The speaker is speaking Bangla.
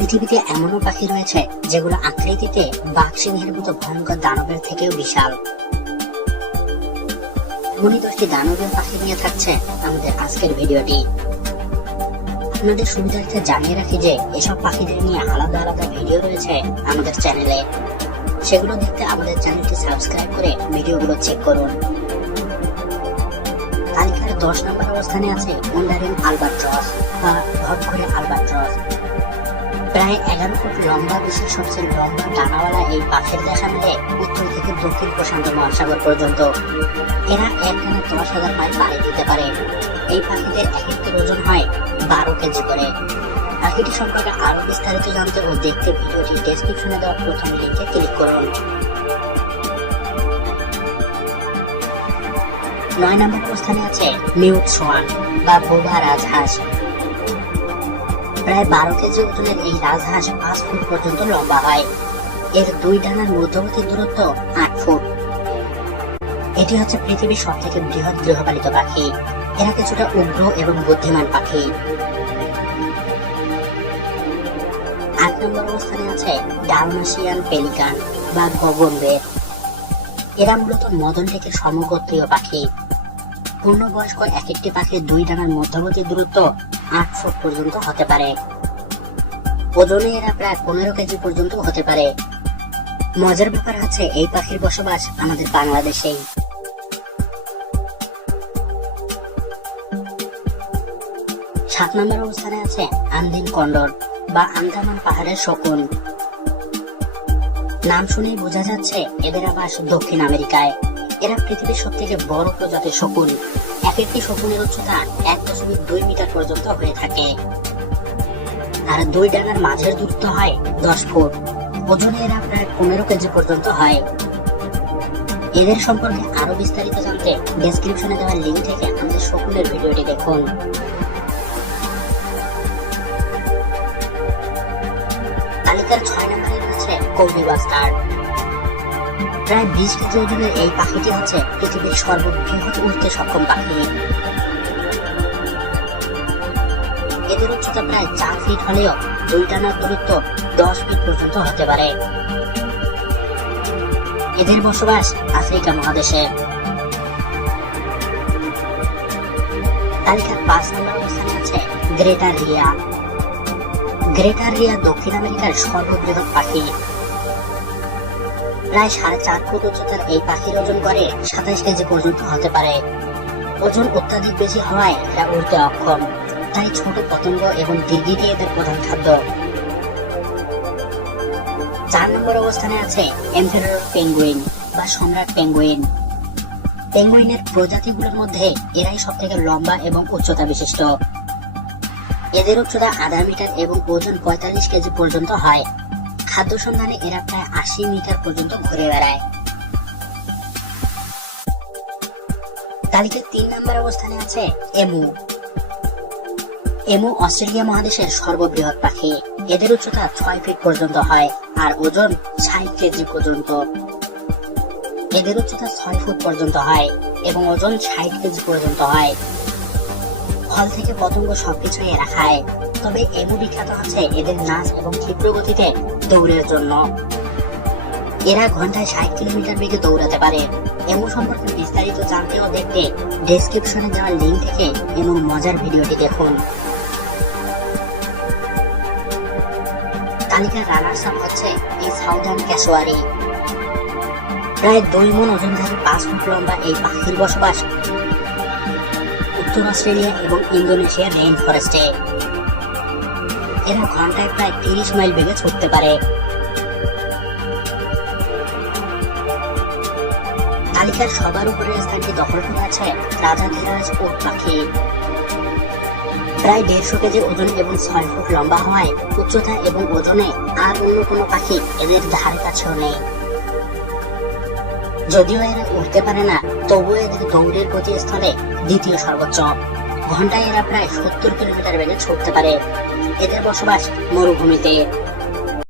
পৃথিবীতে এমনও পাখি রয়েছে যেগুলো আকৃতিতে বাঘ সিংহের মতো ভয়ঙ্কর দানবের থেকেও বিশাল। এমনই দশটি দানবীয় পাখি নিয়ে থাকছে আমাদের আজকের ভিডিওটি। আপনাদের সুবিধার্থে জানিয়ে রাখি যে এসব পাখিদের নিয়ে আলাদা আলাদা ভিডিও রয়েছে আমাদের চ্যানেলে। সেগুলো দেখতে আমাদের চ্যানেলটি সাবস্ক্রাইব করে ভিডিওগুলো চেক করুন। তালিকার দশ নম্বর অবস্থানে আছে মুন্ডারিন আলবাট্রস বা ঘটঘরে আলবাট্রস প্রায় এগারো ফুট লম্বা বিশ্বের সবচেয়ে লম্বা ডানাওয়ালা এই পাখির দেখা মিলে উত্তর থেকে দক্ষিণ প্রশান্ত মহাসাগর পর্যন্ত। এরা একদিনে দশ হাজার মাইল পাড়ি দিতে পারে। এই পাখিদের এক একটির ওজন হয় বারো কেজি করে। পাখিটি সম্পর্কে আরও বিস্তারিত জানতে ও দেখতে ভিডিওটি ডেসক্রিপশনে দেওয়া প্রথম লিঙ্কে ক্লিক করুন। নয় নম্বর অবস্থানে আছে মিউট সোয়ান বা বোবা রাজহাঁস। প্রায় বারো কেজি ওজনের এই রাজহাঁস পাঁচ ফুট পর্যন্ত লম্বা হয়। এর দুই ডানার মধ্যবর্তী দূরত্ব আট ফুট। এটি হচ্ছে পৃথিবীর সব থেকে বৃহৎ গৃহপালিত পাখি। এরা কিছুটা উগ্র এবং বুদ্ধিমান পাখি। আট নম্বর অবস্থানে আছে ডালমাসিয়ান পেলিকান বা গগনবের। এরা মূলত মদন থেকে সমগোত্রীয় পাখি। পূর্ণবয়স্ক এক একটি পাখির দুই ডানার মধ্যবর্তী দূরত্ব আট ফুট পর্যন্ত হতে পারে। ওজনে এরা প্রায় পনেরো কেজি পর্যন্ত হতে পারে। মজার ব্যাপার হচ্ছে, এই পাখির বসবাস আমাদের বাংলাদেশেই। সাত নম্বর অবস্থানে আছে আন্দিন কন্ডর, বা আন্দামান পাহাড়ের শকুন। নাম শুনেই বোঝা যাচ্ছে, এদের আবাস দক্ষিণ আমেরিকায়। এরা পৃথিবীর সব থেকে বড় প্রজাতির শকুন। এক একটি শকুনের উচ্চতা এক দশমিক দুই মিটার পর্যন্ত হয়ে থাকে। আর দুই ডানার মাঝের দূরত্ব হয় দশ ফুট। ওজনে এরা প্রায় পনেরো কেজি পর্যন্ত হয়। এদের সম্পর্কে আরও বিস্তারিত জানতে ডেসক্রিপশনে দেওয়া লিঙ্ক থেকে আমাদের শকুনের ভিডিওটি দেখুন। তালিকার ছয় নম্বরে রয়েছে কৌমি বাস্টার্ড। প্রায় বিশ কেজি ওজনের এই পাখিটি হচ্ছে পৃথিবীর সর্ববৃহৎ উড়তে সক্ষম পাখি। এদের উচ্চতা প্রায় চার ফিট হলেও দুই টানার দূরত্ব দশ ফিট পর্যন্ত হতে পারে। এদের বসবাস আফ্রিকা মহাদেশে। তালিকার পাঁচ নম্বর অবস্থানে আছে গ্রেটার রিয়া। গ্রেটার রিয়া দক্ষিণ আমেরিকার সর্ববৃহৎ পাখি। প্রায় সাড়ে চার ফুট উচ্চতার এই পাখির ওজন করে সাতাইশ কেজি পর্যন্ত হতে পারে। ওজন অত্যাধিক বেশি হওয়ায় এরা উড়তে অক্ষম। তাই ছোট পতঙ্গ এবং দিল্লিটি এদের প্রধান খাদ্য। চার নম্বর অবস্থানে আছে এম্পেরর পেঙ্গুইন বা সম্রাট পেঙ্গুইন। পেঙ্গুইনের প্রজাতিগুলোর মধ্যে এরাই সব থেকে লম্বা এবং উচ্চতা বিশিষ্ট। এদের উচ্চতা আধা মিটার এবং ওজন পঁয়তাল্লিশ কেজি পর্যন্ত হয়। খাদ্য সন্ধানে এরা প্রায় আশি মিটার পর্যন্ত ঘুরে বেড়ায়। তালিকার তিন নম্বর অবস্থানে আছে এমু। এমু অস্ট্রেলিয়া মহাদেশের সর্ববৃহৎ পাখি। এদের উচ্চতা ছয় ফিট পর্যন্ত হয় আর ওজন ষাট কেজি পর্যন্ত। এদের উচ্চতা ছয় ফুট পর্যন্ত হয় এবং ওজন ষাট কেজি পর্যন্ত হয়। ফল থেকে পতঙ্গ সবকিছু এরা খায়। তবে এমু বিখ্যাত হচ্ছে এদের নাচ এবং ক্ষিপ্র গতিতে দৌড়ের জন্য। এরা ঘন্টায় ষাট কিলোমিটার বেগে দৌড়াতে পারে। এমু সম্পর্কে বিস্তারিত জানতে ও দেখতে ডেসক্রিপশনে দেওয়া লিঙ্ক থেকে এমন মজার ভিডিওটি দেখুন। তালিকার রানার্স আপ হচ্ছে এই সাউদার্ন ক্যাসোয়ারি। প্রায় দুই মন ওজনধারী পাঁচ ফুট লম্বা এই পাখির বসবাস। উত্তর অস্ট্রেলিয়া এবং ইন্দোনেশিয়ার রেইন ফরেস্টে এরা ঘন্টায় প্রায় তিরিশ মাইল বেগে ছুটতে পারে। তালিকার সবার উপরের স্থানটি দখল করে আছে রাজা ধীরাজ উট পাখি। প্রায় দেড়শো কেজি ওজন এবং ছয় ফুট লম্বা হওয়ায় উচ্চতা এবং ওজনে আর অন্য কোনো পাখি এদের ধারে কাছেও নেই। যদিও এরা উঠতে পারে না, তবুও এদের দৌড়ের গতিস্থলে দ্বিতীয় সর্বোচ্চ। ঘন্টায় এরা প্রায় সত্তর কিলোমিটার বেগে ছুটতে পারে। এদের বসবাস মরুভূমিতে।